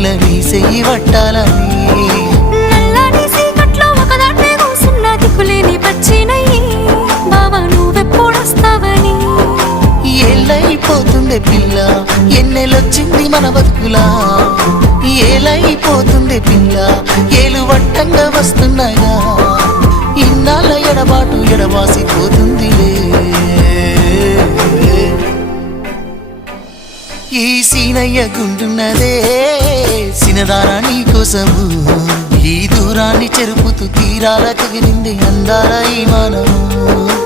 పిల్ల నీ చెయ్యి పట్టాలని నల్లని సీకట్లో ఒకదాన్నే కూసున్న దిక్కులేని పచ్చినయ్యి బావా నువ్వెప్పుడొస్తావని ఏళ్ళైపోతుండే పిల్ల ఎన్నెలొచ్చింది మన బతుకులా ఏలైపోతుండే పిల్ల ఏలు వట్టంగా వస్తున్నాయా ఇన్నాళ్ళ ఎడబాటు ఎడవాసిపోతుందిలే ఈ సీనయ్య గుండున్నదే సినదారా నీ కోసము ఈ దూరాన్ని చెరుపుతూ తీరాల కగిలింది అందాల ఈ మానవు